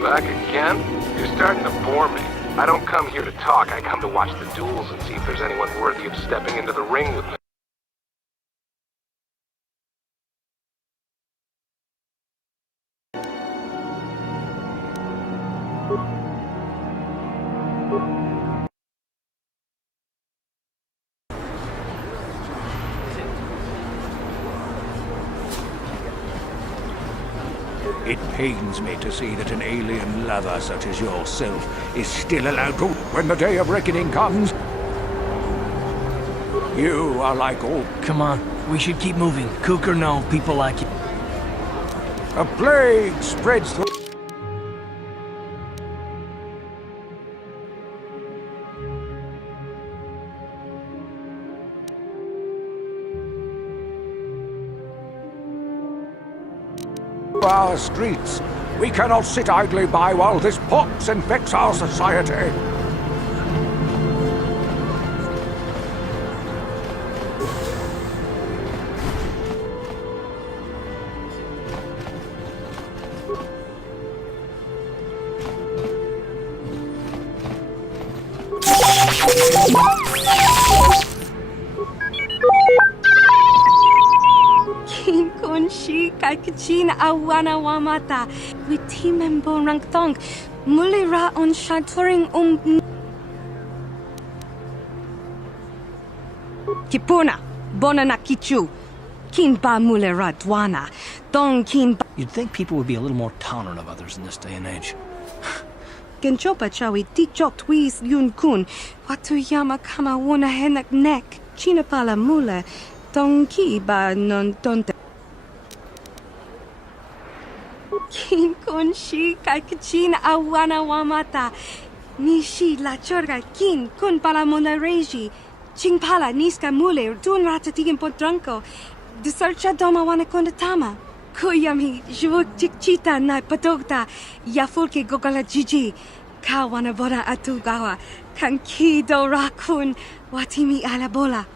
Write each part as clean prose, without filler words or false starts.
Back again? You're starting to bore me. I don't come here to talk, I come to watch the duels and see if there's anyone worthy of stepping into the ring with me. It pains me to see that an alien lover such as yourself is still allowed to when the day of reckoning comes. You are like all... Come on, we should keep moving. Kook or no, people like you. A plague spreads through... our streets. We cannot sit idly by while this pox infects our society. Shi kalkachin awana wamata witimembo rangtong mulira on shaturing Kipuna bonana kichu kinba mulira dwana don kinba. You'd think people would be a little more tolerant of others in this day and age. Genchopa chawi tikjok twis yun kun watu yama kama wona henak nek chinapala mule don kiba non tonte. Kin kun shi kalkachin awana wamata nishi la chorga kin kun pala mona reji ching pala niska mule dun ratatigin potranko desarcha doma wana kondatama kuyami jvuk chikchita na patogta yafulke gogala jiji kawana bora atugawa kankido rakun watimi alabola.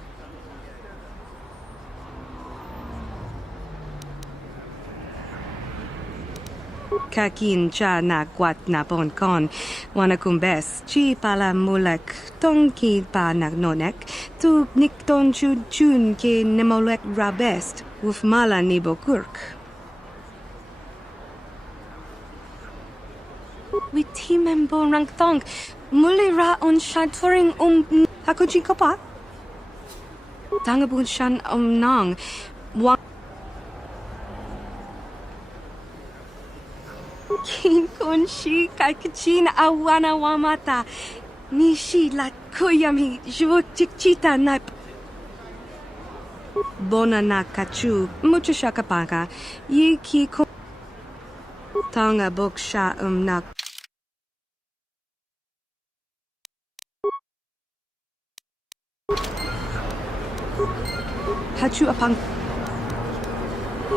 Kakin cha na kwat na pon kon wana kumbes chi pala mulek tongki pa nagnonek tu nikton chun chun ke nemolek rabest uf mala nibo kurk. Witimembo rangtong mulira on shaturing hakuchi kopa tangabun shan nong wang Kin kun shi kalkachin awana wamata nishi la kuyami jvuk chikchita na bona na kachu mucho shakapanga yiki ko tanga boksha na hachu apang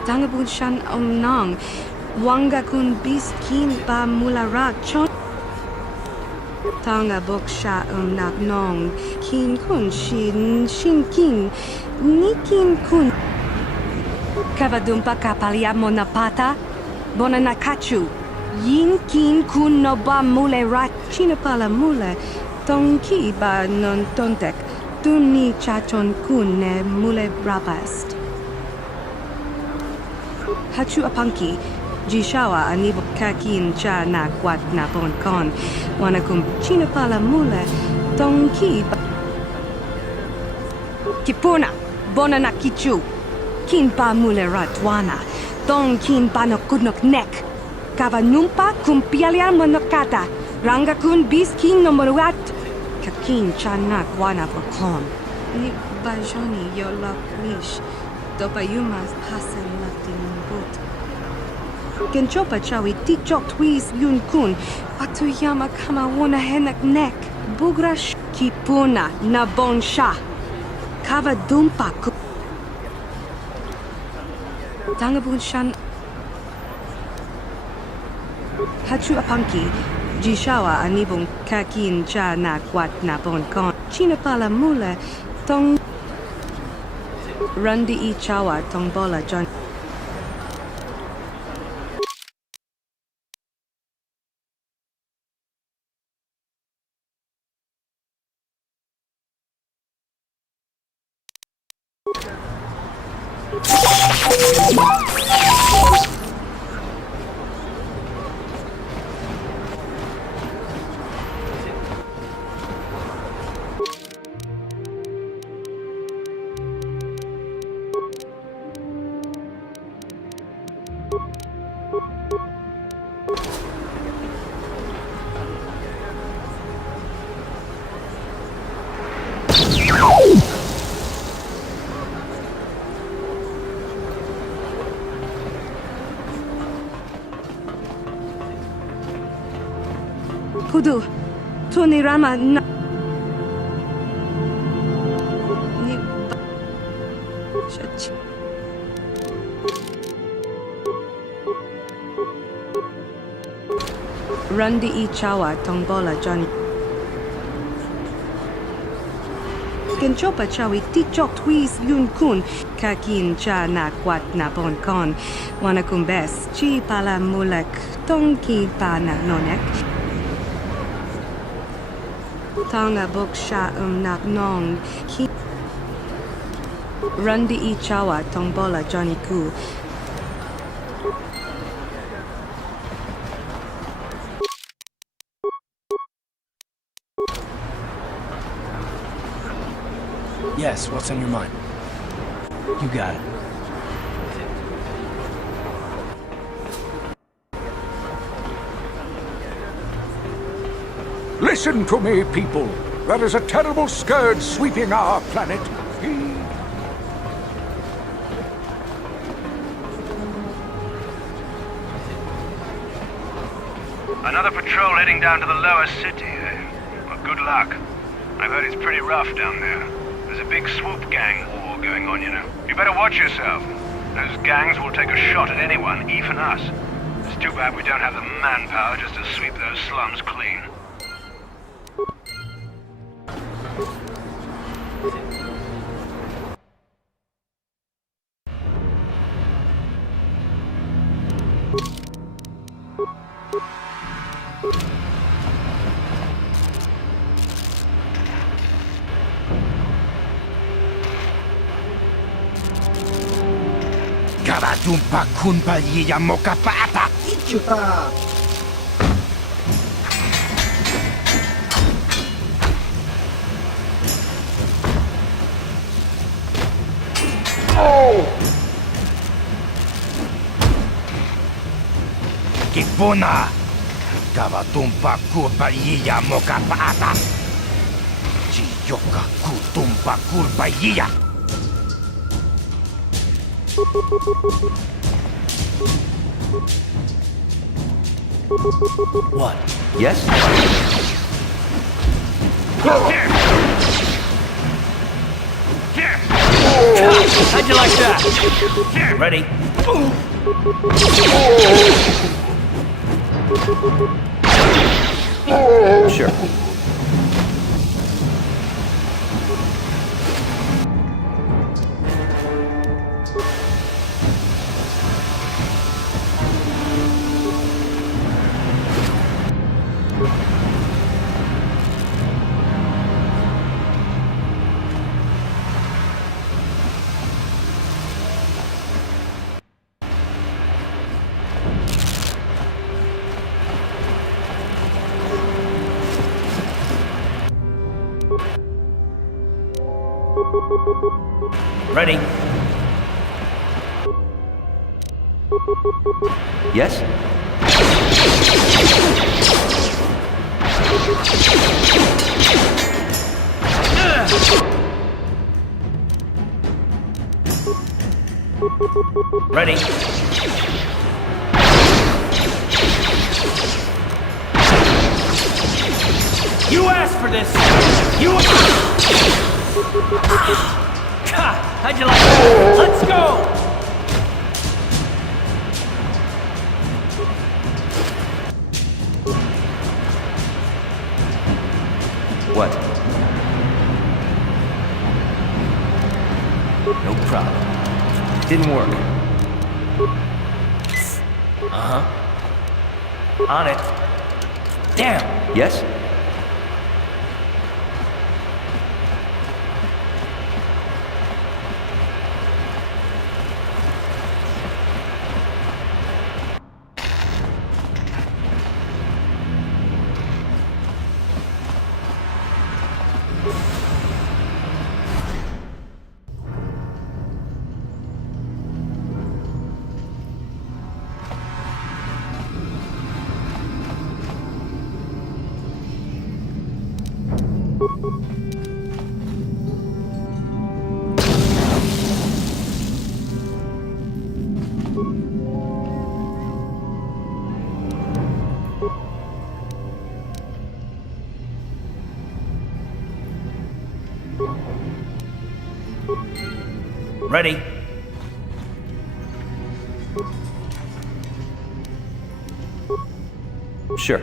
tanga bunshan nong Wanga kun biskin ba mulara chon tanga boksha nak nong kin kun shin kin nikin kun kavadumpa kapalia monapata bonanakachu yin kin kun no ba mule rat chinapala mule tonki ba non tontek tunni chachon kun ne mule brabast hachu apanki Jishawa anibo kakin cha na kwat na pon kon wanakum chinapala mule tongki Kipuna bonana kichu kinpa mule ratwana don kinpa no kudnok nek kava numpa kumpialia monokata ranga kun bis king no moruat kakin cha na kwana kon ni bajoni yo lak mish dopa yumas pasen latin boot Genchopa chawi tikjok twis yun kun watu yama kama wona henak nek bugrash kipuna na bonsha kava dumpa tangabun shan hachu apanki jishawa anibung kakin cha na kwat na bon kon chinapala mule tong randi I chawa tong bola John Kudu, Tunirama na... Ni... Shit. Rundi Ichawa Tongbola Johnny. Kenchopa Chawi Tichok Twis Yun Kun Kakin Cha Na Kwat Na Bon Kon Wanakumbes Chi Pala Mulek Tongki Pana Nonek Tonga Bok Sha Nak Nong Ki Rundi Ichawa Tongbola Johnny Ku. Yes, what's on your mind? You got it. Listen to me, people. There is a terrible scourge sweeping our planet. Another patrol heading down to the lower city. Well, good luck. I've heard it's pretty rough down there. There's a big swoop gang war going on, you know. You better watch yourself. Those gangs will take a shot at anyone, even us. It's too bad we don't have the manpower just to sweep those slums clean. Karadumpa kunpa yiya mokapata. Ichuta. Kipuna. Karadumpa kunpa yiya mokapata. Chiyoka kutumpa kunpa yiya. What? Yes? How'd you like that? Ready? Sure. Ready? Yes? Ready? You asked for this! You... How'd you like that? Let's go! What? No problem. Didn't work. Uh-huh. On it. Damn! Yes? Ready? Sure.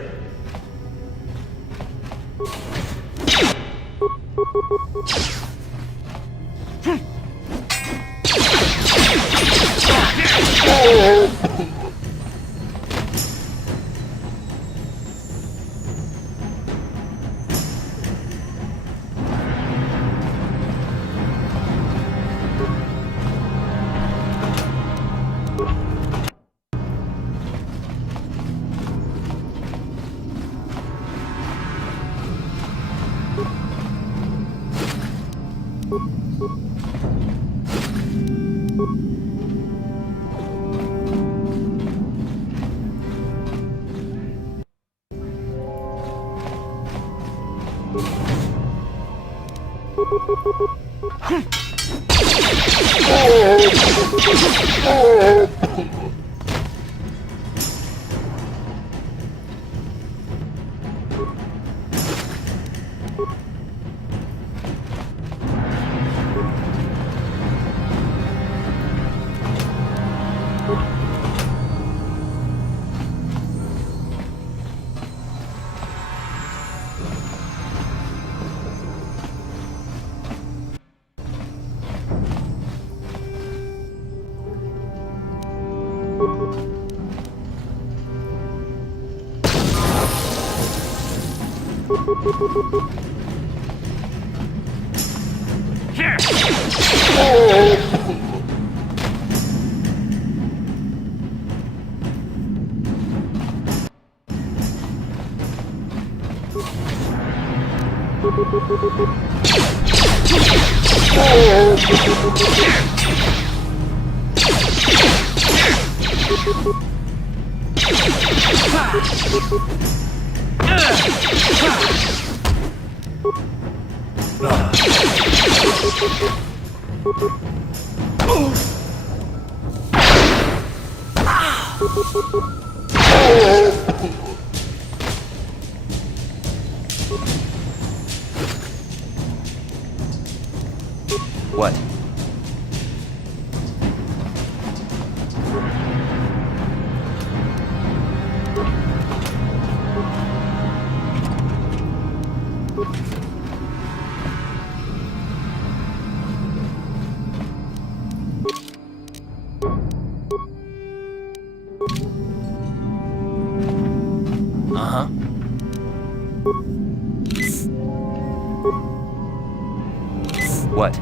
What? Uh-huh. What?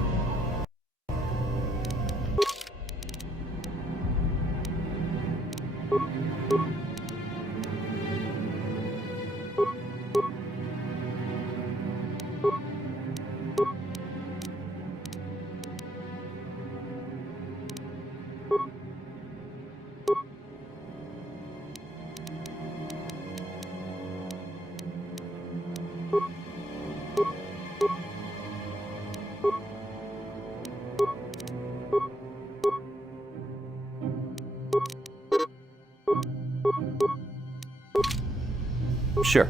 Sure.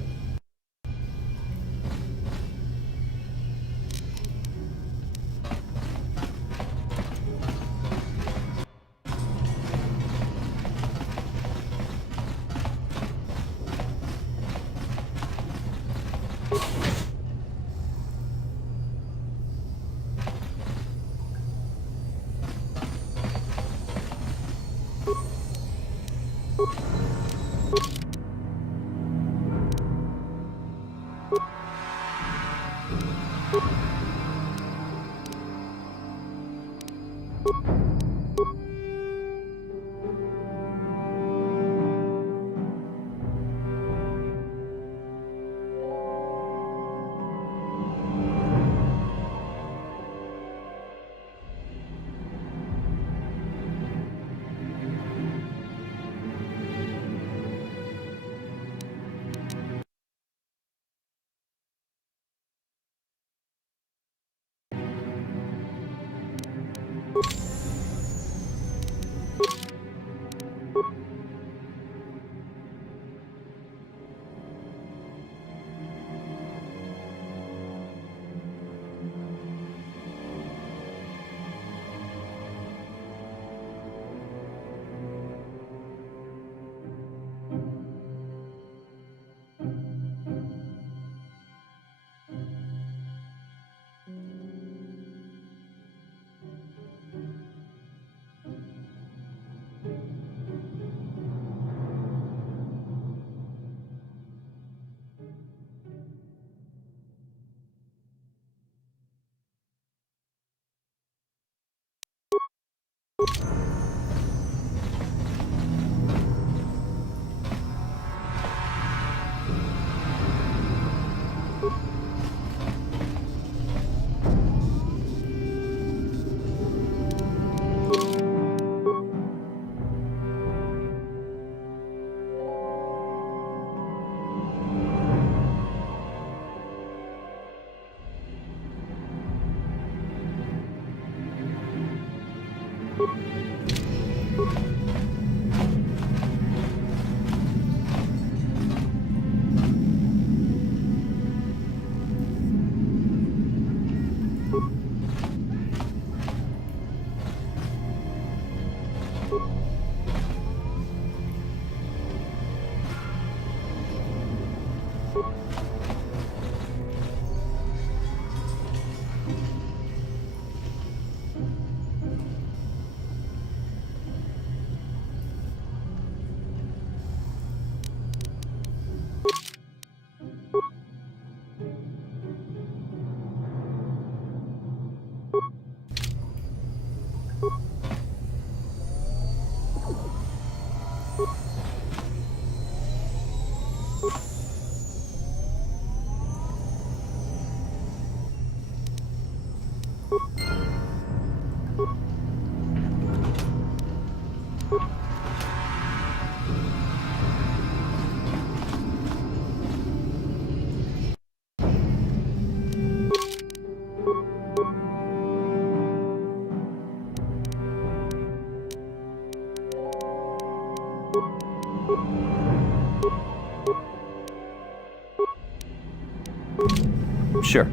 Sure.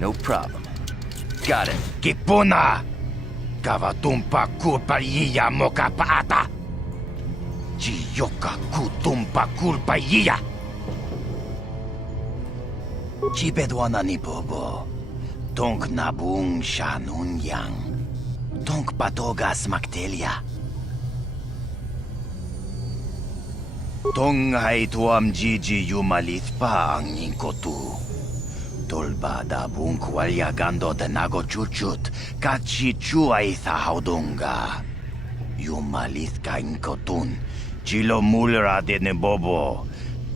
No problem. Got it. Kipuna! Kavatumpa kulpayiya mokapaata! Chiyoka kutumpa kulpayiya! Chipedwana ni bobo. Tonk nabung shanunyang. Tonk patogas maktelia. Tong hai tuam jiji yumalithpa ang inkotu. Tolba da bung kwalya gando de nago chuchut. Kachi chua itha haudunga. Yumalith ka inkotun. Chilo mulra de nebobo.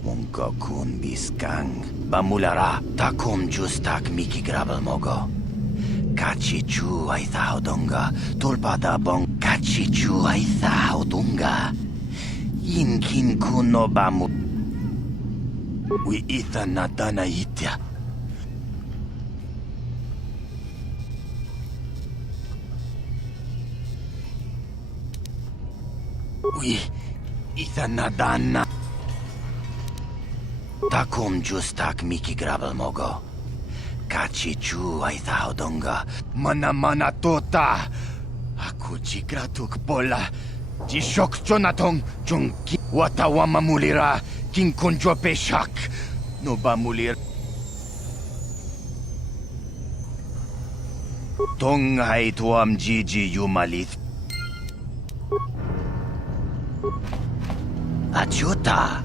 Munko kun biskang. Bamulara takum justak miki grabel mogo. Kachi chua itha haudunga. Tolba da bong kachi chua itha haudunga. Inkin kuno bamu. We itha natana itya. We itha nadana. Takum justak miki grabel mogo. Kachi chu aitha haudonga. Mana tota. Aku jigratuk pola. Jishok jonatong junki. Watawama mulira. Kinkunjo peshak. No ba mulir. Tong hai tuam jiji yumalith. Achuta.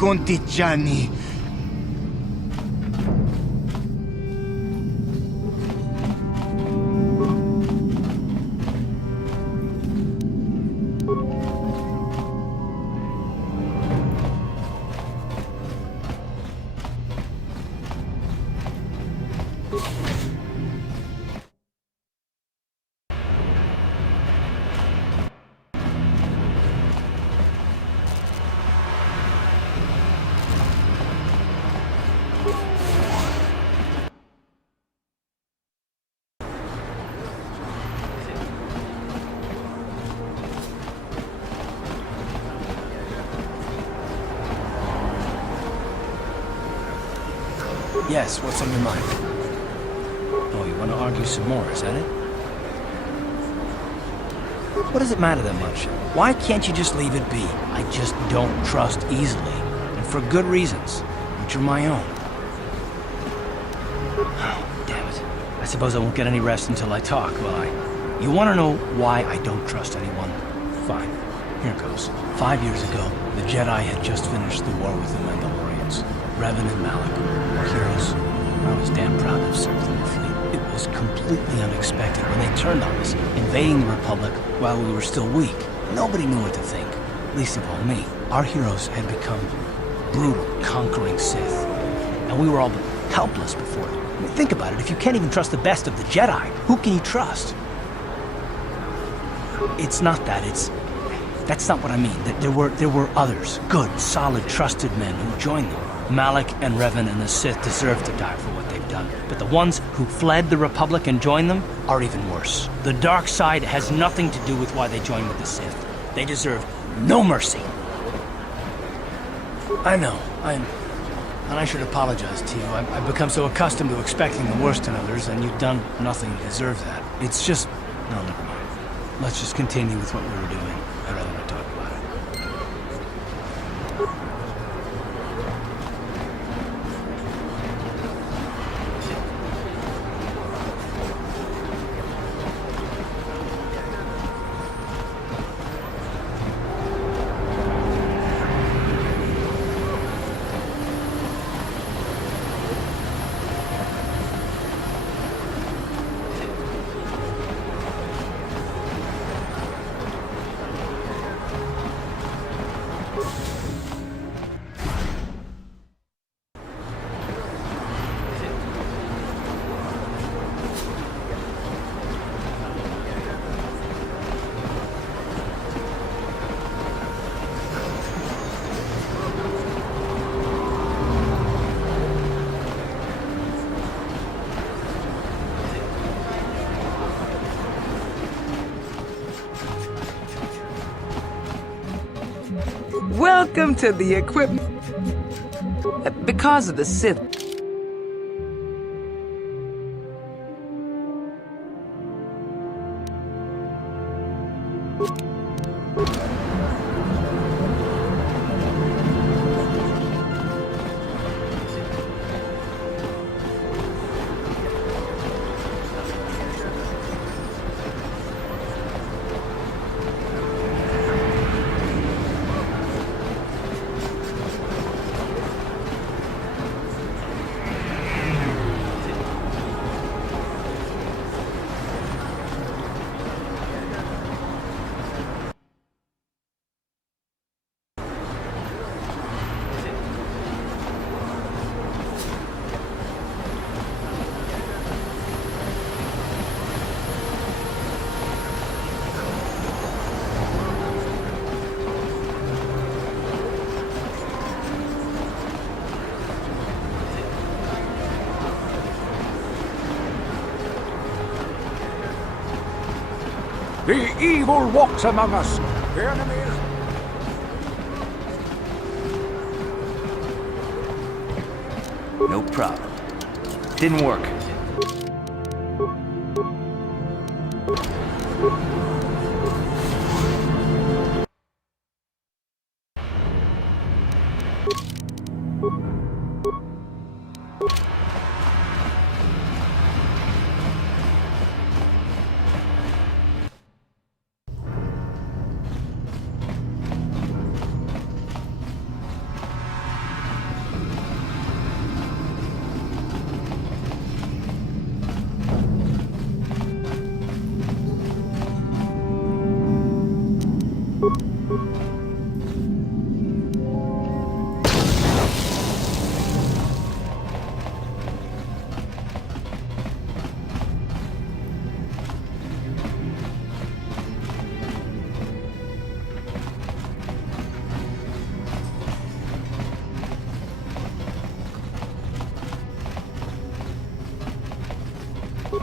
Contigiani. Yes, what's on your mind? Oh, you want to argue some more, is that it? What does it matter that much? Why can't you just leave it be? I just don't trust easily, and for good reasons, which are my own. Oh, damn it. I suppose I won't get any rest until I talk, will I? You want to know why I don't trust anyone? Fine. Here goes. 5 years ago, the Jedi had just finished the war with the Mandalorians. Revan and Malik were heroes. I was damn proud to have served in their fleet. It was completely unexpected when they turned on us, invading the Republic while we were still weak. Nobody knew what to think, least of all me. Our heroes had become brutal, conquering Sith, and we were all but helpless before them. I mean, think about it, if you can't even trust the best of the Jedi, who can you trust? It's not that, that's not what I mean. There were others, good, solid, trusted men who joined them. Malik and Revan and the Sith deserve to die for what they've done. But the ones who fled the Republic and joined them are even worse. The dark side has nothing to do with why they joined with the Sith. They deserve no mercy. I know, and I should apologize to you. I've become so accustomed to expecting the worst in others, and you've done nothing to deserve that. It's just... no, never mind. Let's just continue with what we were doing. I'd rather not talk about it. Welcome to the equipment. Because of the Sith. The evil walks among us. The enemy is... No problem. Didn't work.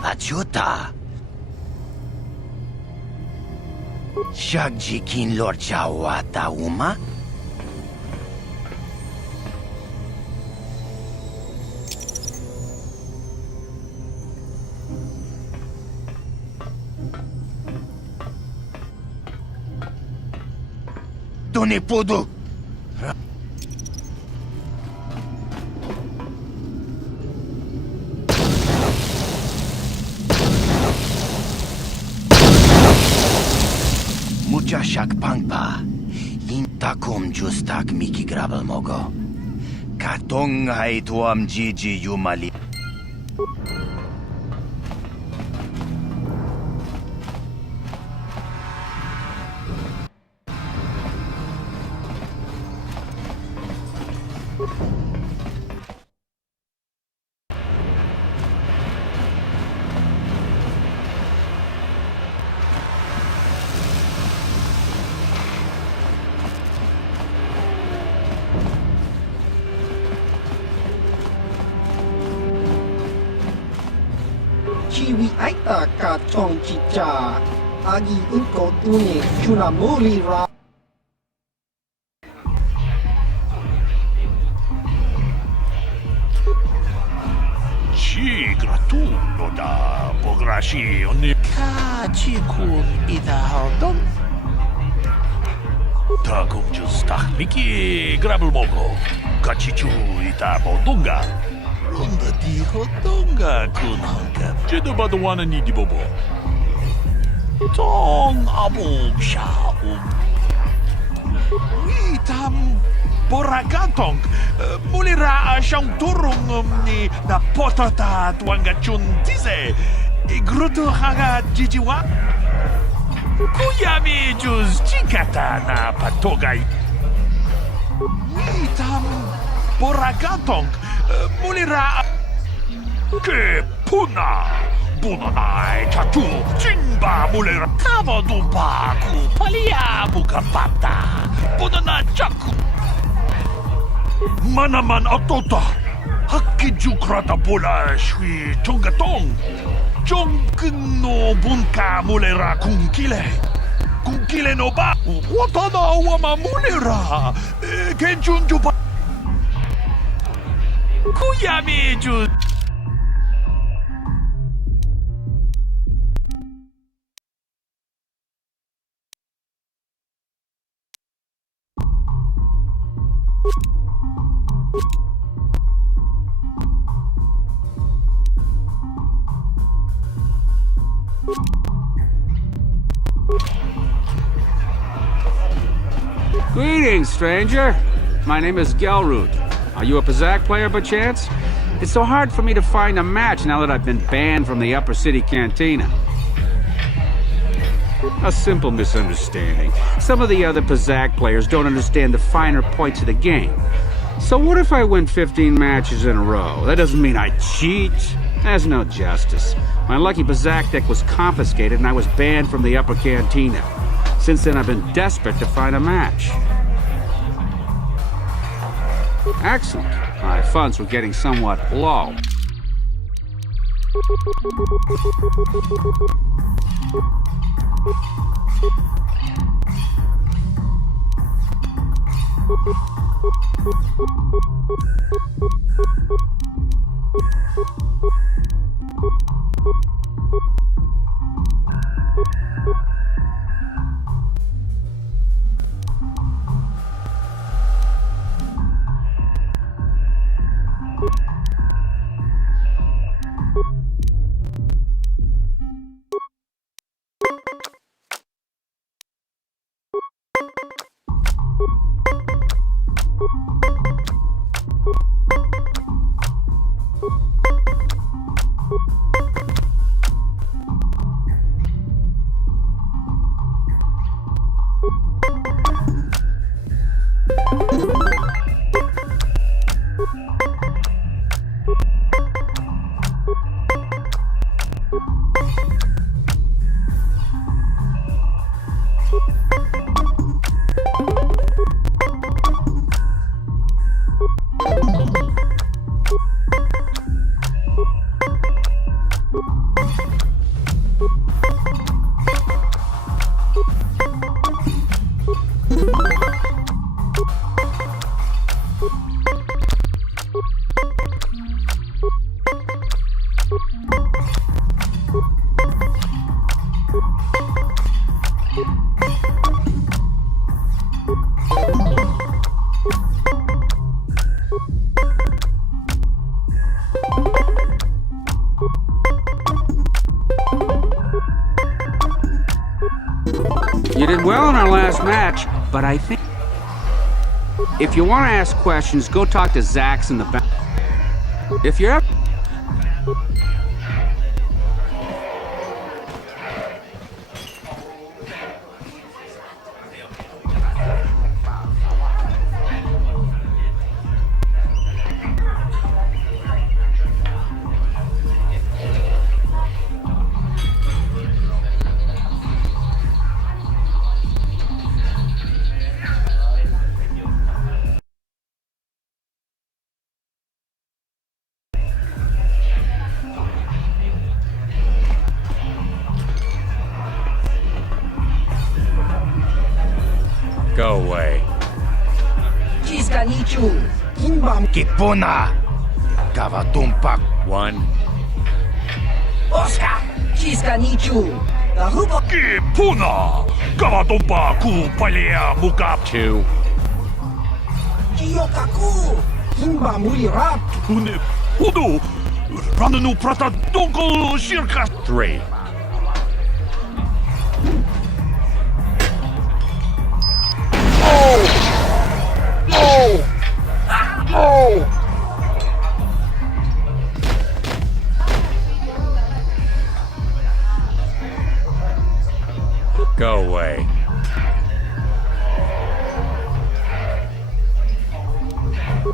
Ajuta! Shagjikin Lord Chawata Uma? Tone Podo! Mucha shakpangpa, intakum justak miki grabel mogo. Katong hai tuam Gigi Yumali. Chiwi aita ka chong chicha. Agi unko tune chunamuri ra. Ci gratulo da pograzione. Kachikun ida haldom. Takum justak miki grabel mogo. Kachichu ita bodunga. Ronda di hodonga kun hangap. Jedo badawana ni di bobo. Tong abog shaum. Witam boragatong. Mulira siyang turong ni na potota tuanga chun tize. Gruto haga jijiwa. Kuyami juz chikata na patogay. Witam boragatong. Mulira ke puna bunanai chatu jinba mulira kavadupa ku palia bukapata bunana chaku manaman atota hakkijukrata bola shui chongatong chongkno bunka mulira kunkile Kukile no ba? Watana wa mamunera. Kenjunju ba? Kuyami ju. Greetings, stranger. My name is Gelroot. Are you a Pazak player by chance? It's so hard for me to find a match now that I've been banned from the Upper City Cantina. A simple misunderstanding. Some of the other Pazak players don't understand the finer points of the game. So what if I win 15 matches in a row? That doesn't mean I cheat. There's no justice. My lucky Pazak deck was confiscated and I was banned from the Upper Cantina. Since then, I've been desperate to find a match. Excellent. My funds were getting somewhat low. You did well in our last match, but I think... If you want to ask questions, go talk to Zax in the back. If you're ever... Go away. Kipuna! Kavatumpak! One. Oscar! Kipuna! Kavatumpa ku palia mukap. Two. Hudu! Rananu prata donko shirka. Three. Go away.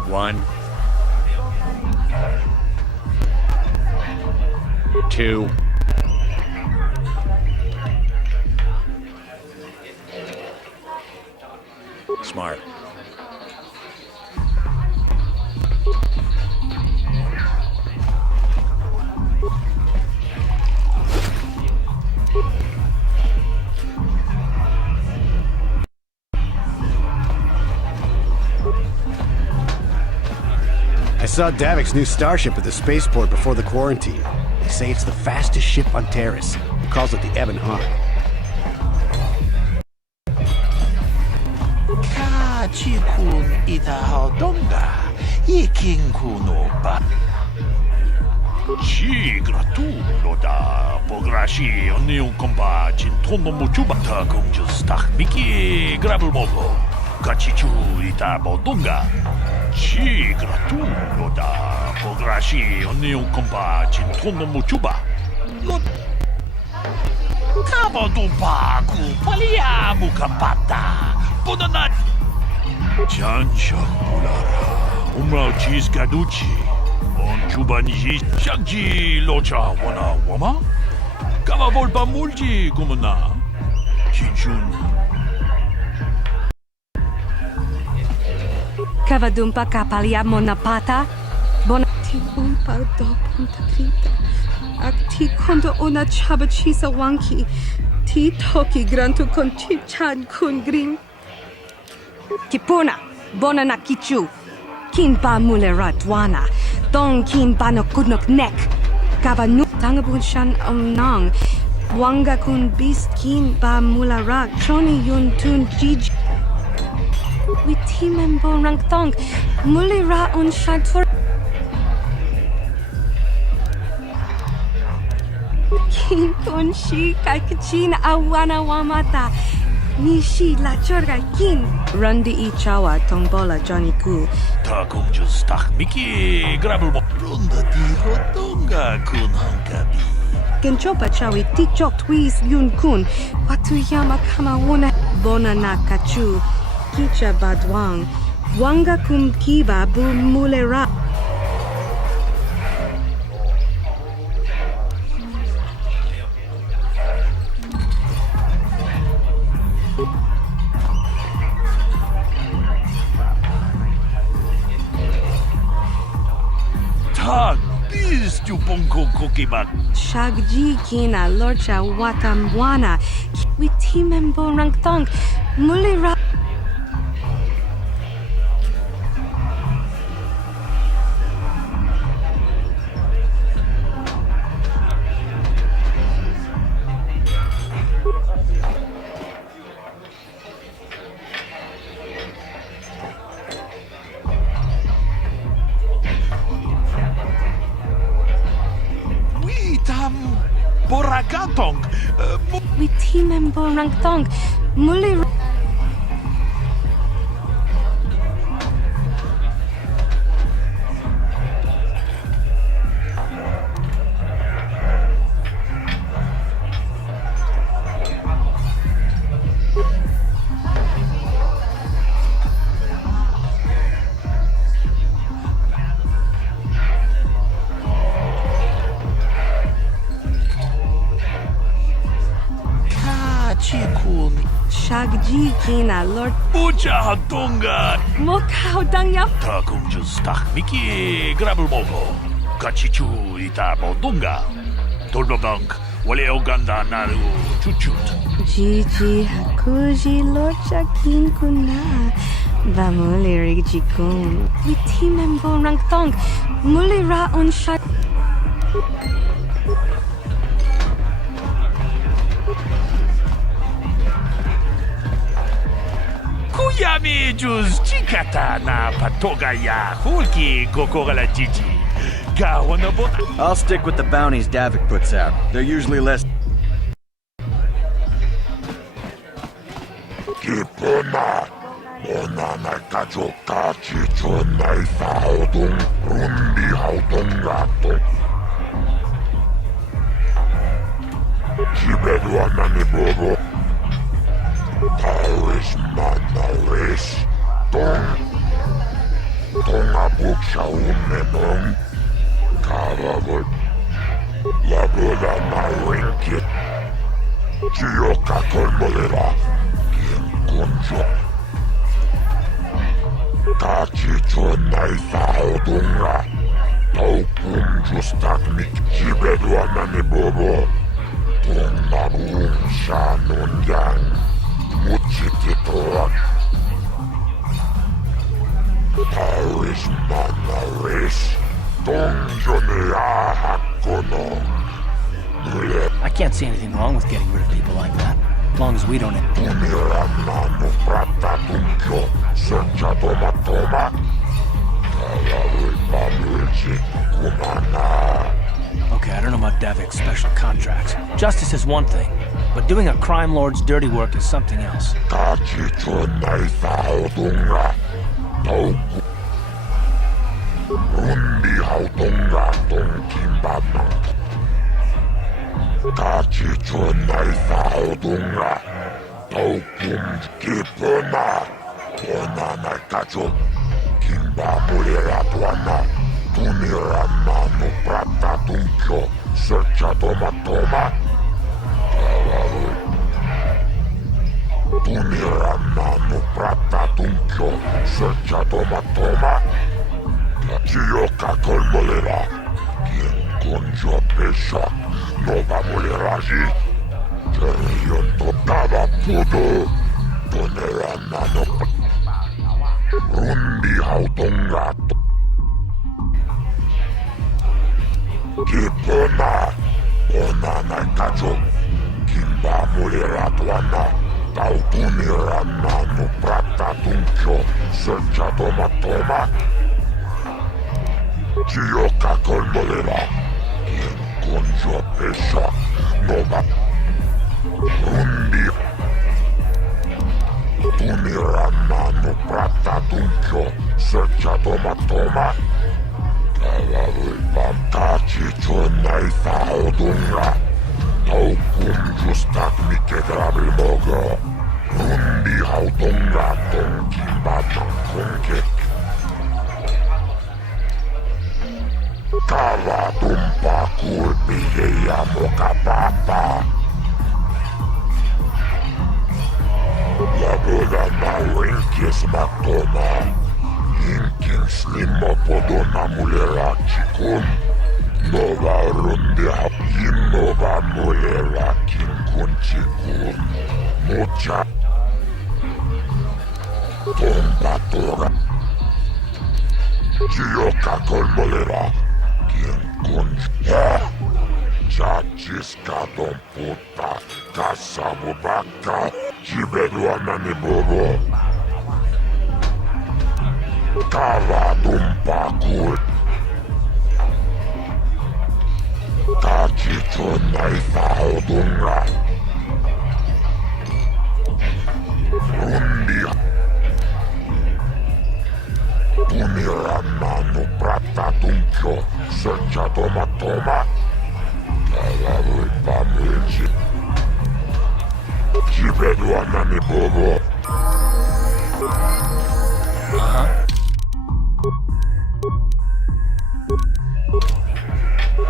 One. Two. Smart. I saw Davik's new starship at the spaceport before the quarantine. They say it's the fastest ship on Terrace. He calls it the Ebon Hawk. Kachikun itahodonga, ikinkuno ba. Ci gratulo da pograshi oni un compa cintono muchubata conjustach miki grabul mogo. Kachichu ita bodunga. Ci gratulo da pograshi oni un compa cintono muchuba. Lo Kabadumpa ku palia mukapata. Bonanat. Jansha pulara. Umrao cheese gaduchi. On chubanji shagji locha wana wama. Kama volpa multi kumana. Chichun. Kavadumpa kapalia monapata. Bonati umpa do punta krita. Akti kondo ona chabachisa wanki. Ti toki grantu con chichan kun grim. Kipuna, bonana kichu. Kinpa mule ratwana. Dong kinpa no kudnok nek. Kavanu tangabun shan nang. Wanga kun bis kinpa mula rak. Choni yun tun jij. Witimen bon rank tong. Muli ra un shan for. Kin kun shi kaikachin awana wamata. Nishi la chorga kin. Rundi I chawa tombola Johnny Ku. Ta conjustach miki grabul mo. Runda di rodonga kun hankabi. Genchopa chawi tikchok twis yun kun. Watuyama kama wona. Bona na kachu. Kicha badwang. Wanga kum kiba bu mulera. Tag bis tu ponko kokibak. Shagji kina lorcha watamwana. Witimembo rangtong. Mulera. Borakatong. Witimembo rangtong. Mulera. Shagji kina lord. Ucha hatonga. Mokao dangya. Ta conjustach miki grabul mogo. Kachichu ita bodunga. Tolbabank. Wale oganda naru chuchut. Gigi hakuji lorcha kin kuna. Bamuli jikun. Witimembo rangtong. Mulira on shat. Kuyami juz chikata na patoga ya hulki kokora jiji. Gawana bota. I'll stick with the bounties Davik puts out. They're usually less. Kipuna, onana kajoka chichonai fahodung, rundi haudung gato. Kibeduana ni bobo. Paris manaris, tong abuk shaunenong. Kavavod, labuda na winkit. Chiyoka kolmolera, kinkunjo. Kachichonai fahodunga. Taukum justakmik kibeduana ni bobo. Tong nabung shanunjang. Muchititoak. Paris manaris. I can't see anything wrong with getting rid of people like that, as long as we don't... Okay, I don't know about Davik's special contracts. Justice is one thing, but doing a crime lord's dirty work is something else.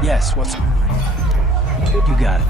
Yes, what's... You got it.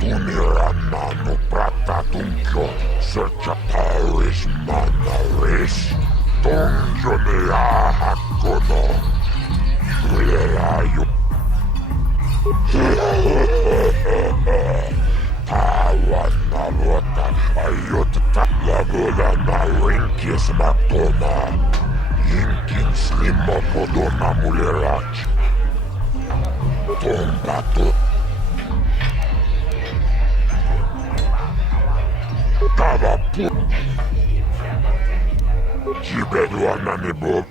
Tunirannanu pratta tunkio searcha tauis manauis. Donjoni ahakkono. Tulelaaju. Tawanna luota aioteta lavulana rinkismatoma. Inkin slimmo podona mulerat. Tompato. Tava pu. Jibeduana nebo.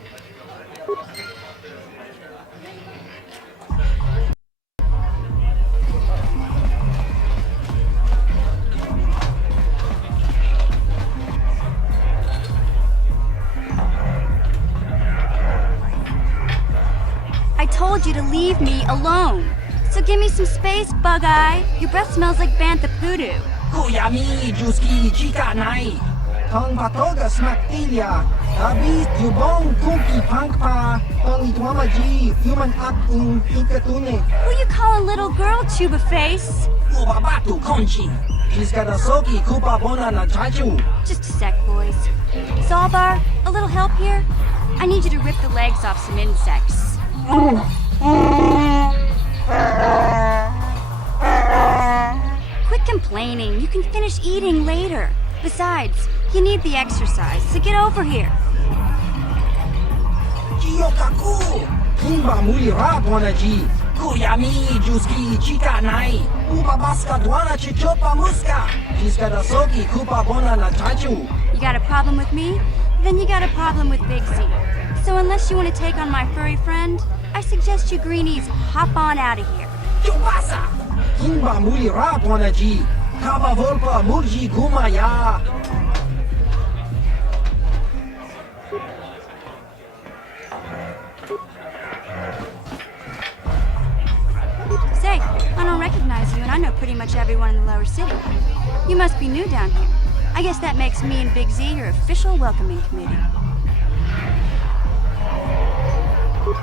I told you to leave me alone. So give me some space, Bug-Eye. Your breath smells like bantha poodoo. Kuyami Juski Chika Nai. Tong Patoga Smaktilia. Abis Yubong Kuki Punkpa. Tong Itwamaji. Human Akung Ikatune. Who you calling little girl, Chuba Face? Ubabatu Konchi. She's got a soki Kupa Bona na Chachu. Just a sec, boys. Zalbar, a little help here? I need you to rip the legs off some insects. Quit complaining. You can finish eating later. Besides, you need the exercise, so get over here. Jiyokaku! Kimba Muli Radwana Ji! Kuyami Juski Chika Nai! Ubabaska Dwana Chichopa Muska! She's got a soki Kupa Bona na Chachu! You got a problem with me? Then you got a problem with Big Z. So unless you want to take on my furry friend, I suggest you greenies hop on out of here. Chubasa! Kimba Muli Radwana Ji! Kaba Volpa Murji Gumaya! Say, I don't recognize you, and I know pretty much everyone in the lower city. You must be new down here. I guess that makes me and Big Z your official welcoming committee.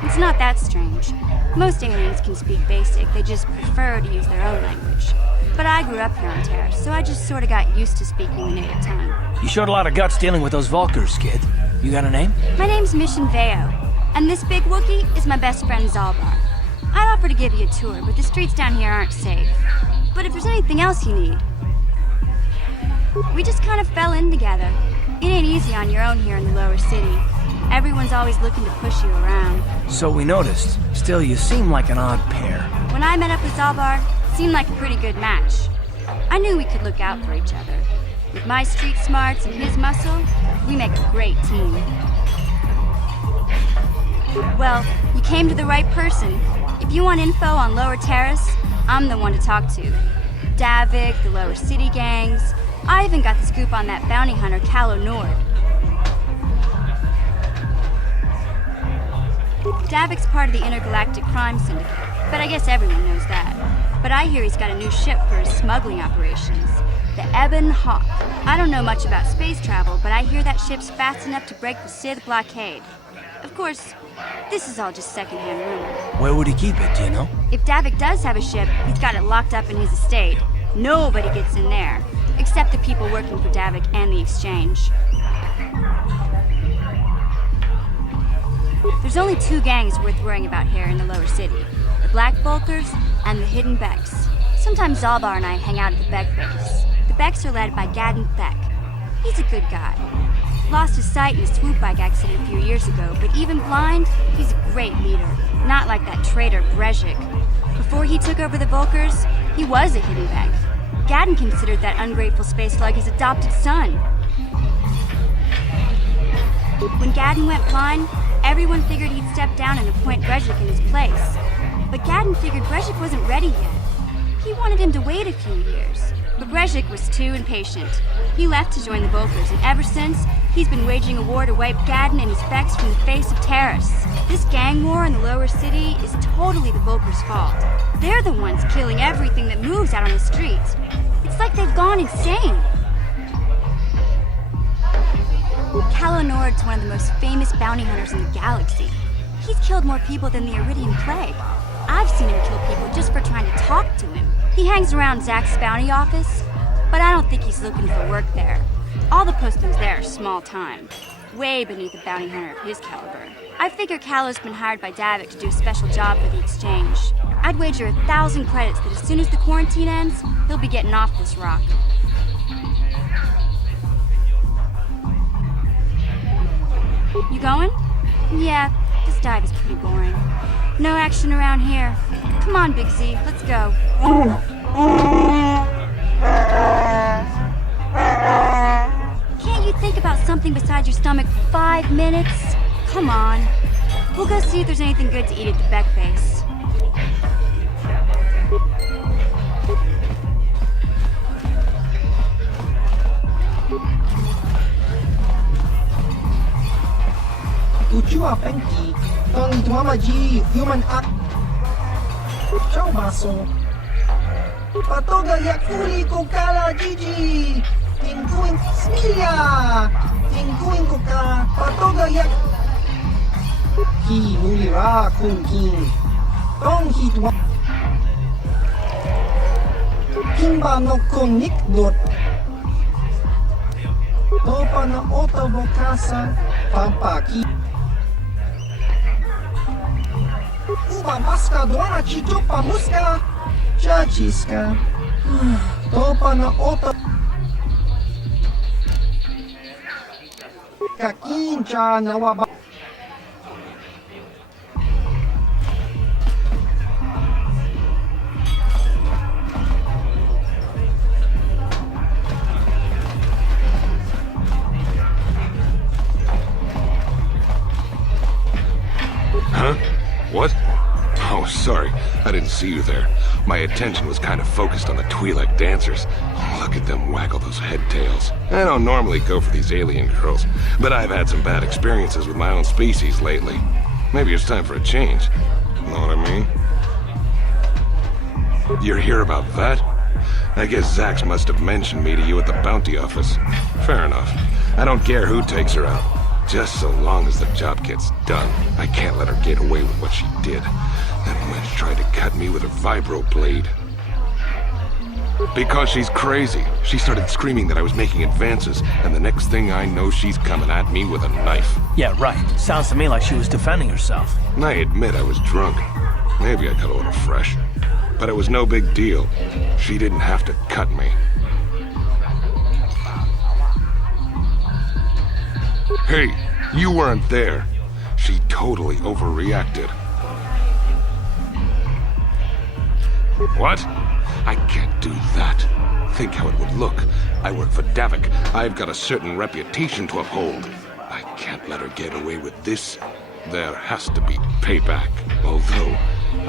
It's not that strange. Most aliens can speak basic, they just prefer to use their own language. But I grew up here on Terrace, so I just sort of got used to speaking the native tongue. You showed a lot of guts dealing with those Vulkars, kid. You got a name? My name's Mission Veo, and this big Wookiee is my best friend Zalbar. I'd offer to give you a tour, but the streets down here aren't safe. But if there's anything else you need... We just kind of fell in together. It ain't easy on your own here in the lower city. Everyone's always looking to push you around. So we noticed. Still, you seem like an odd pair. When I met up with Zalbar, it seemed like a pretty good match. I knew we could look out for each other. With my street smarts and his muscle, we make a great team. Well, you came to the right person. If you want info on Lower Terrace, I'm the one to talk to. Davik, the Lower City gangs. I even got the scoop on that bounty hunter, Calo Nord. Davik's part of the Intergalactic Crime Syndicate, but I guess everyone knows that. But I hear he's got a new ship for his smuggling operations. The Ebon Hawk. I don't know much about space travel, but I hear that ship's fast enough to break the Sith blockade. Of course, this is all just secondhand rumor. Where would he keep it, do you know? If Davik does have a ship, he's got it locked up in his estate. Nobody gets in there, except the people working for Davik and the Exchange. There's only two gangs worth worrying about here in the lower city. The Black Vulkars and the Hidden Becks. Sometimes Zalbar and I hang out at the Beck base. The Becks are led by Gadden Theck. He's a good guy. Lost his sight in a swoop bike accident a few years ago, but even blind, he's a great leader. Not like that traitor Brezhik. Before he took over the Vulkars, he was a Hidden Beck. Gadden considered that ungrateful space slug his adopted son. When Gadden went blind, everyone figured he'd step down and appoint Brezhik in his place. But Gadden figured Brezhik wasn't ready yet. He wanted him to wait a few years. But Brezhik was too impatient. He left to join the Vulkars, and ever since, he's been waging a war to wipe Gadden and his Becks from the face of Terrace. This gang war in the lower city is totally the Vulkars' fault. They're the ones killing everything that moves out on the streets. It's like they've gone insane. Calo Nord's one of the most famous bounty hunters in the galaxy. He's killed more people than the Iridian Plague. I've seen him kill people just for trying to talk to him. He hangs around Zach's bounty office, but I don't think he's looking for work there. All the postings there are small time, way beneath a bounty hunter of his caliber. I figure Callow's been hired by Davik to do a special job for the exchange. I'd wager 1,000 credits that as soon as the quarantine ends, he'll be getting off this rock. You going? Yeah, this dive is pretty boring. No action around here. Come on, Big Z, let's go. Can't you think about something besides your stomach for 5 minutes? Come on. We'll go see if there's anything good to eat at the Beck base. Tuchua Penki, Tony Tuamaji, Human Act. Ciao Baso. Patoga Yakuli Kokala Gigi. Tinkuin Smilia. Tinkuin Koka. Patoga Yak. Ki Mulira Kun King. Tong Hitwa. Kimba no Kun Nikdot. Topa na Ota Bokasa. Pampaki. Uba maska dwana chitupa muska chachiska topa na ota kakincha na waba Huh? What? Oh, sorry. I didn't see you there. My attention was kind of focused on the Twi'lek dancers. Oh, look at them waggle those head tails. I don't normally go for these alien girls, but I've had some bad experiences with my own species lately. Maybe it's time for a change. Know what I mean? You're here about that? I guess Zax must have mentioned me to you at the bounty office. Fair enough. I don't care who takes her out. Just so long as the job gets done. I can't let her get away with what she did. That wench tried to cut me with her vibro blade. Because she's crazy. She started screaming that I was making advances, and the next thing I know, she's coming at me with a knife. Yeah, right. Sounds to me like she was defending herself. I admit I was drunk. Maybe I got a little fresh. But it was no big deal. She didn't have to cut me. Hey, you weren't there. She totally overreacted. What? I can't do that. Think how it would look. I work for Davik. I've got a certain reputation to uphold. I can't let her get away with this. There has to be payback. Although,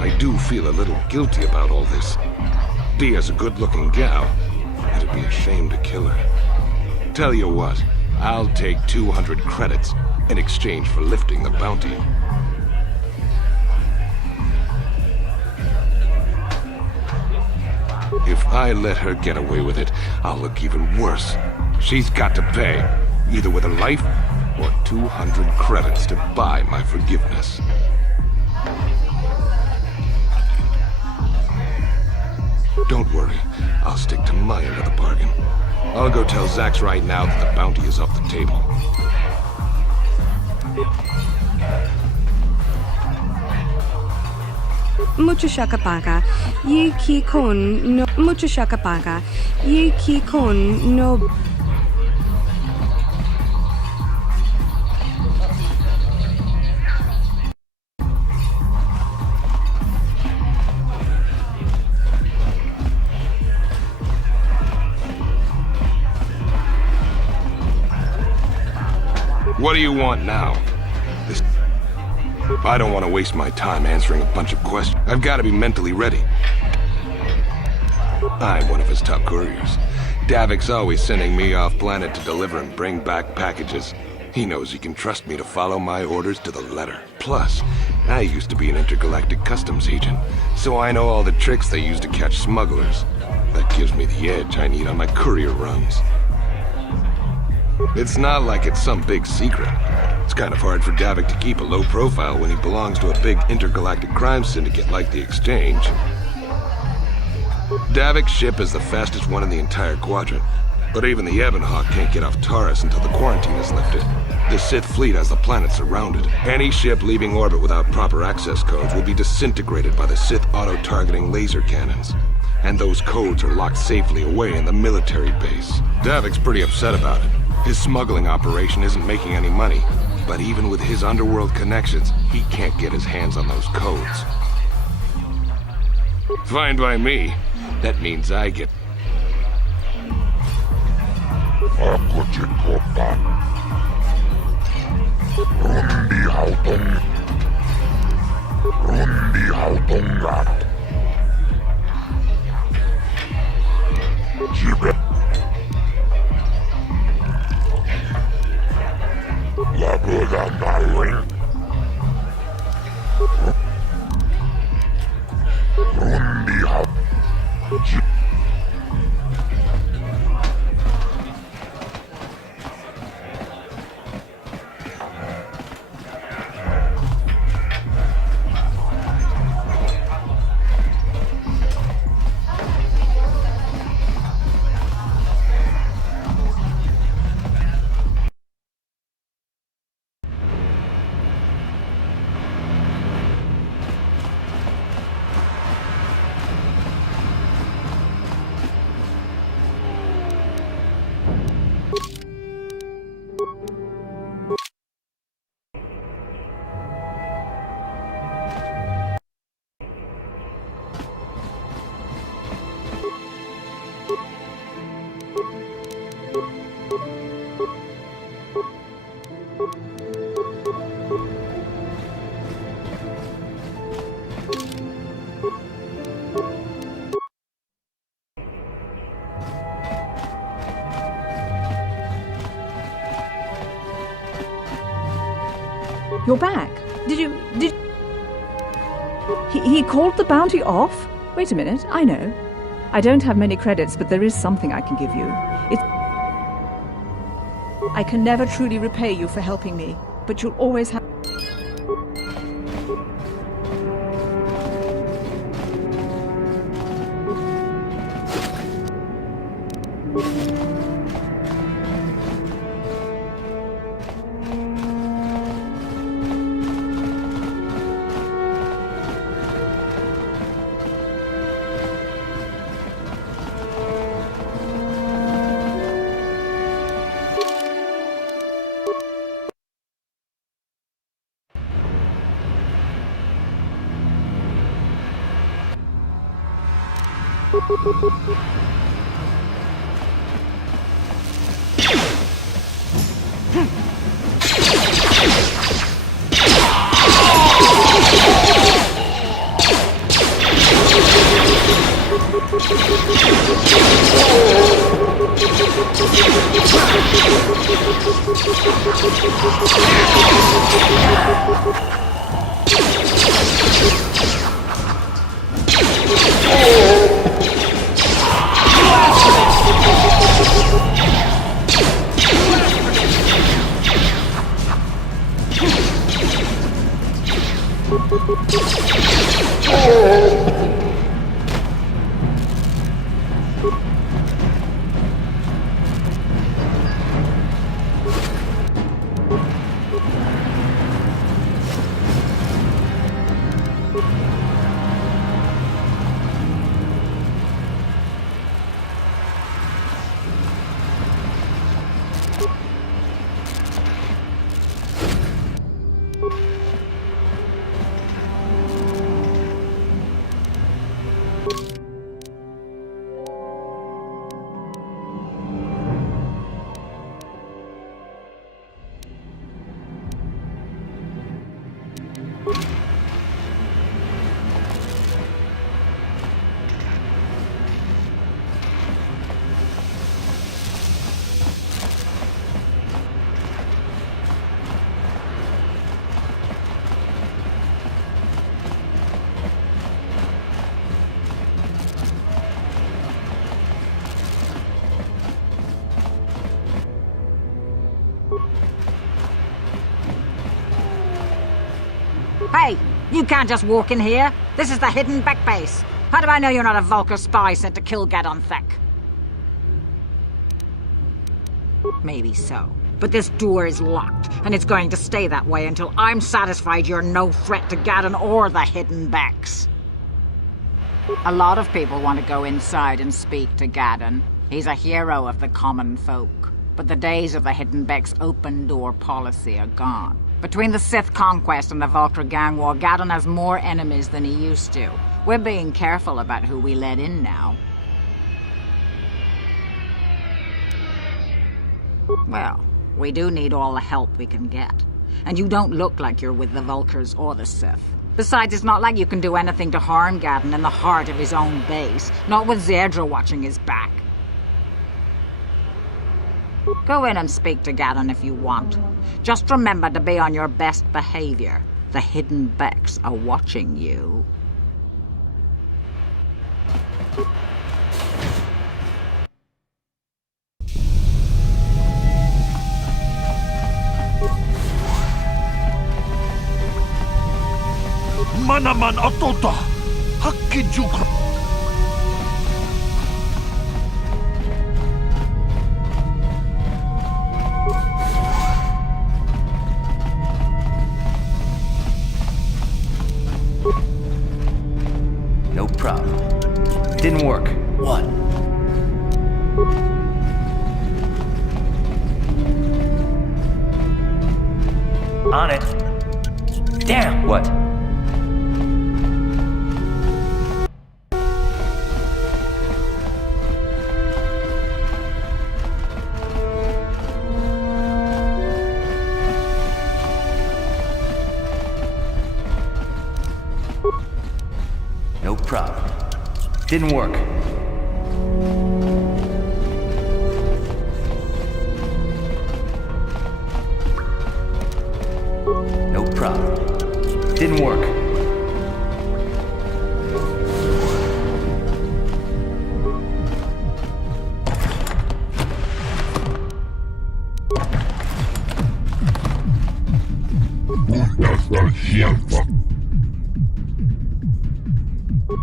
I do feel a little guilty about all this. Dia's a good-looking gal. It'd be a shame to kill her. Tell you what. I'll take 200 credits in exchange for lifting the bounty. If I let her get away with it, I'll look even worse. She's got to pay, either with her life or 200 credits to buy my forgiveness. Don't worry, I'll stick to my end of the bargain. I'll go tell Zax right now that the bounty is off the table. Mucho shakapaga, ye ki kon no. Mucho shakapaga, ye ki kon no. What do you want now? I don't want to waste my time answering a bunch of questions. I've got to be mentally ready. I'm one of his top couriers. Davik's always sending me off planet to deliver and bring back packages. He knows he can trust me to follow my orders to the letter. Plus, I used to be an intergalactic customs agent, so I know all the tricks they use to catch smugglers. That gives me the edge I need on my courier runs. It's not like it's some big secret. It's kind of hard for Davik to keep a low profile when he belongs to a big intergalactic crime syndicate like the Exchange. Davik's ship is the fastest one in the entire quadrant. But even the Ebonhawk can't get off Taurus until the quarantine is lifted. The Sith fleet has the planet surrounded. Any ship leaving orbit without proper access codes will be disintegrated by the Sith auto-targeting laser cannons. And those codes are locked safely away in the military base. Davik's pretty upset about it. His smuggling operation isn't making any money. But even with his underworld connections, he can't get his hands on those codes. Fine by me. That means I get... Rundi hautongat. Jibe. Labuda nawing. Rundi haut. You're back. Did He called the bounty off? Wait a minute, I know. I don't have many credits, but there is something I can give you. I can never truly repay you for helping me, but you'll always have... Hey, you can't just walk in here. This is the hidden back base. How do I know you're not a Vulcan spy sent to kill Gadon Thek? Maybe so. But this door is locked, and it's going to stay that way until I'm satisfied you're no threat to Gaddon or the Hidden Becks. A lot of people want to go inside and speak to Gaddon. He's a hero of the common folk. But the days of the Hidden Becks' open-door policy are gone. Between the Sith conquest and the Vulcar gang war, Gaddon has more enemies than he used to. We're being careful about who we let in now. Well, we do need all the help we can get. And you don't look like you're with the Vulcars or the Sith. Besides, it's not like you can do anything to harm Gaddon in the heart of his own base, not with Zerdra watching his back. Go in and speak to Gaddon if you want. Just remember to be on your best behavior. The Hidden Becks are watching you. Manaman atota, hakijukra. No problem. Didn't work. What? On it. Damn! What? No problem. Didn't work. No problem. Didn't work.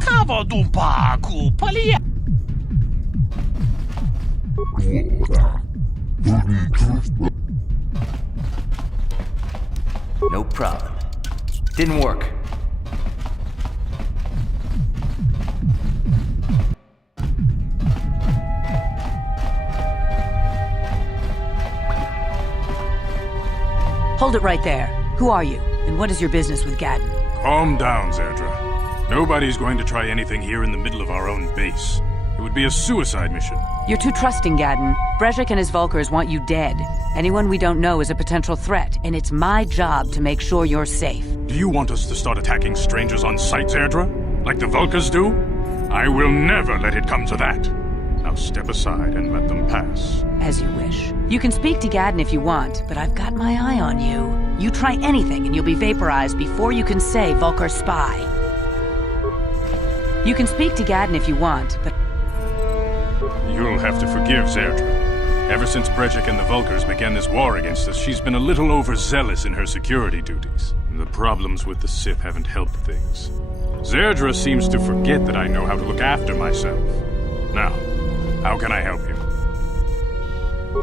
Kavadumpa kupalia. No problem. Didn't work. Hold it right there. Who are you, and what is your business with Gaddon? Calm down, Zerdra. Nobody's going to try anything here in the middle of our own base. It would be a suicide mission. You're too trusting, Gaddon. Brezhik and his Vulcars want you dead. Anyone we don't know is a potential threat, and it's my job to make sure you're safe. Do you want us to start attacking strangers on sight, Zerdra? Like the Vulcars do? I will never let it come to that. Now step aside and let them pass. As you wish. You can speak to Gaddon if you want, but I've got my eye on you. You try anything and you'll be vaporized before you can say Vulcar spy. You can speak to Gaddon if you want, but... You'll have to forgive Zerdra. Ever since Brezhik and the Vulcars began this war against us, she's been a little overzealous in her security duties. The problems with the Sith haven't helped things. Zerdra seems to forget that I know how to look after myself. Now, how can I help you?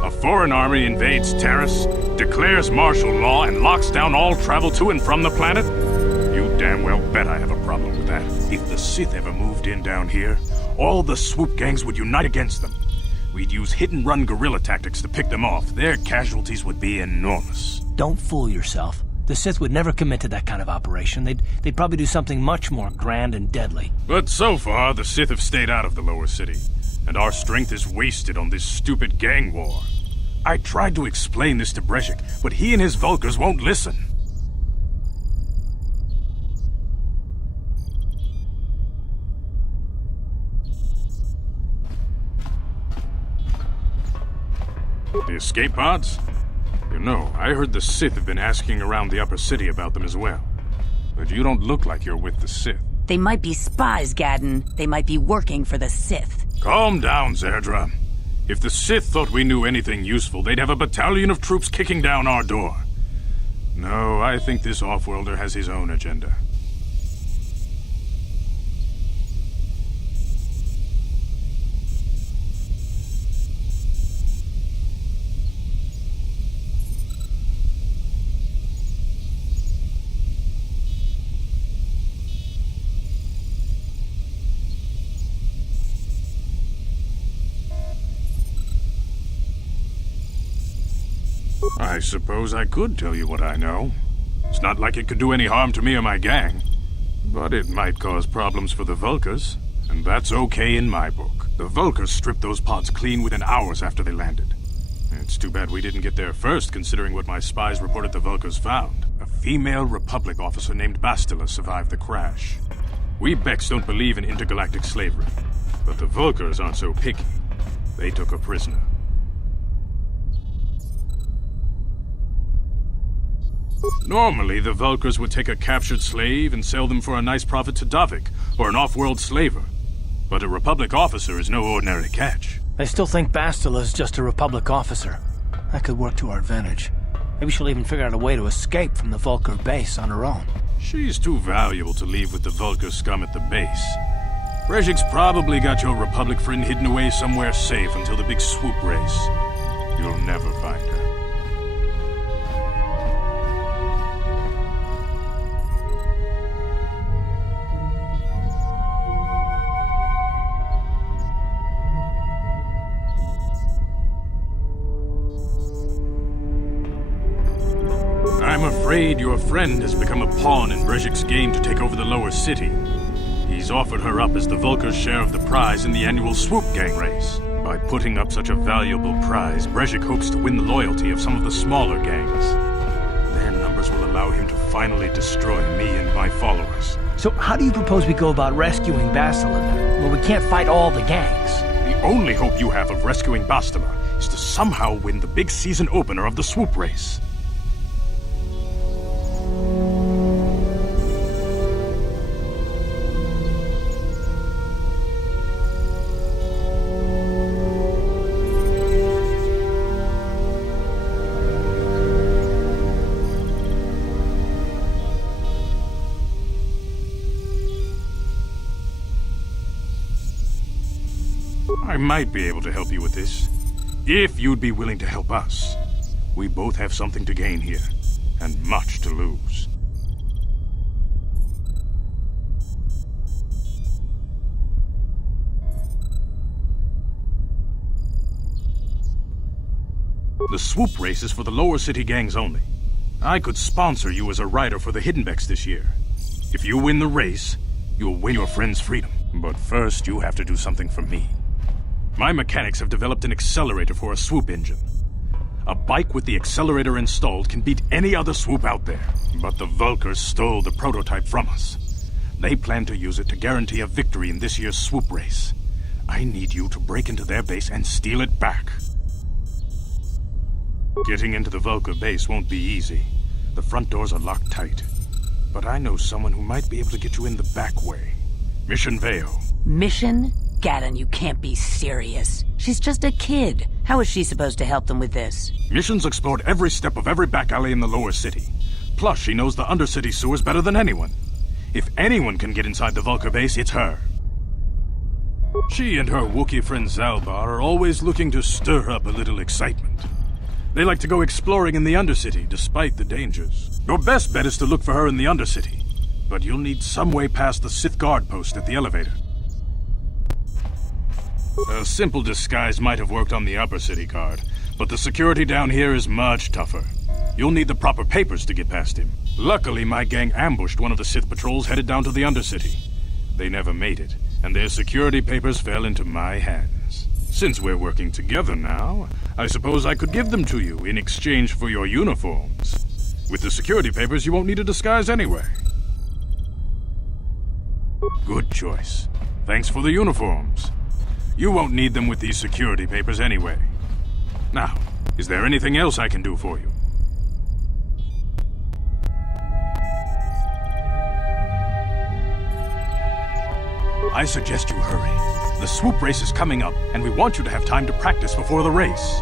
A foreign army invades Terrace, declares martial law, and locks down all travel to and from the planet? You damn well bet I have a problem with that. If the Sith ever moved in down here, all the swoop gangs would unite against them. We'd use hit-and-run guerrilla tactics to pick them off. Their casualties would be enormous. Don't fool yourself. The Sith would never commit to that kind of operation. They'd probably do something much more grand and deadly. But so far, the Sith have stayed out of the lower city, and our strength is wasted on this stupid gang war. I tried to explain this to Brezhik, but he and his Vulcars won't listen. The escape pods? You know, I heard the Sith have been asking around the upper city about them as well. But you don't look like you're with the Sith. They might be spies, Gaddon. They might be working for the Sith. Calm down, Zerdra. If the Sith thought we knew anything useful, they'd have a battalion of troops kicking down our door. No, I think this off-worlder has his own agenda. I suppose I could tell you what I know. It's not like it could do any harm to me or my gang. But it might cause problems for the Vulkars, and that's okay in my book. The Vulkars stripped those pods clean within hours after they landed. It's too bad we didn't get there first, considering what my spies reported the Vulkars found. A female Republic officer named Bastila survived the crash. We Becks don't believe in intergalactic slavery, but the Vulkars aren't so picky. They took her prisoner. Normally, the Vulkars would take a captured slave and sell them for a nice profit to Davik, or an off-world slaver. But a Republic officer is no ordinary catch. I still think Bastila's just a Republic officer. That could work to our advantage. Maybe she'll even figure out a way to escape from the Vulkar base on her own. She's too valuable to leave with the Vulkar scum at the base. Brezhik's probably got your Republic friend hidden away somewhere safe until the big swoop race. You'll never find her. I'm afraid your friend has become a pawn in Brezhik's game to take over the lower city. He's offered her up as the Vulkar's share of the prize in the annual Swoop Gang race. By putting up such a valuable prize, Brezhik hopes to win the loyalty of some of the smaller gangs. Their numbers will allow him to finally destroy me and my followers. So how do you propose we go about rescuing Bastila then? Well, we can't fight all the gangs. The only hope you have of rescuing Bastila is to somehow win the big season opener of the Swoop race. I might be able to help you with this, if you'd be willing to help us. We both have something to gain here, and much to lose. The swoop race is for the lower city gangs only. I could sponsor you as a rider for the Hidden Becks this year. If you win the race, you'll win your friend's freedom. But first, you have to do something for me. My mechanics have developed an accelerator for a swoop engine. A bike with the accelerator installed can beat any other swoop out there. But the Vulkars stole the prototype from us. They plan to use it to guarantee a victory in this year's swoop race. I need you to break into their base and steal it back. Getting into the Vulkar base won't be easy. The front doors are locked tight. But I know someone who might be able to get you in the back way. Mission Veo. Mission? Gaddon, you can't be serious. She's just a kid. How is she supposed to help them with this? Mission's explored every step of every back alley in the lower city. Plus, she knows the undercity sewers better than anyone. If anyone can get inside the Vulkar base, it's her. She and her Wookiee friend Zalbar are always looking to stir up a little excitement. They like to go exploring in the undercity, despite the dangers. Your best bet is to look for her in the undercity. But you'll need some way past the Sith guard post at the elevator. A simple disguise might have worked on the upper city guard, but the security down here is much tougher. You'll need the proper papers to get past him. Luckily, my gang ambushed one of the Sith patrols headed down to the undercity. They never made it, and their security papers fell into my hands. Since we're working together now, I suppose I could give them to you in exchange for your uniforms. With the security papers, you won't need a disguise anyway. Good choice. Thanks for the uniforms. You won't need them with these security papers anyway. Now, is there anything else I can do for you? I suggest you hurry. The swoop race is coming up, and we want you to have time to practice before the race.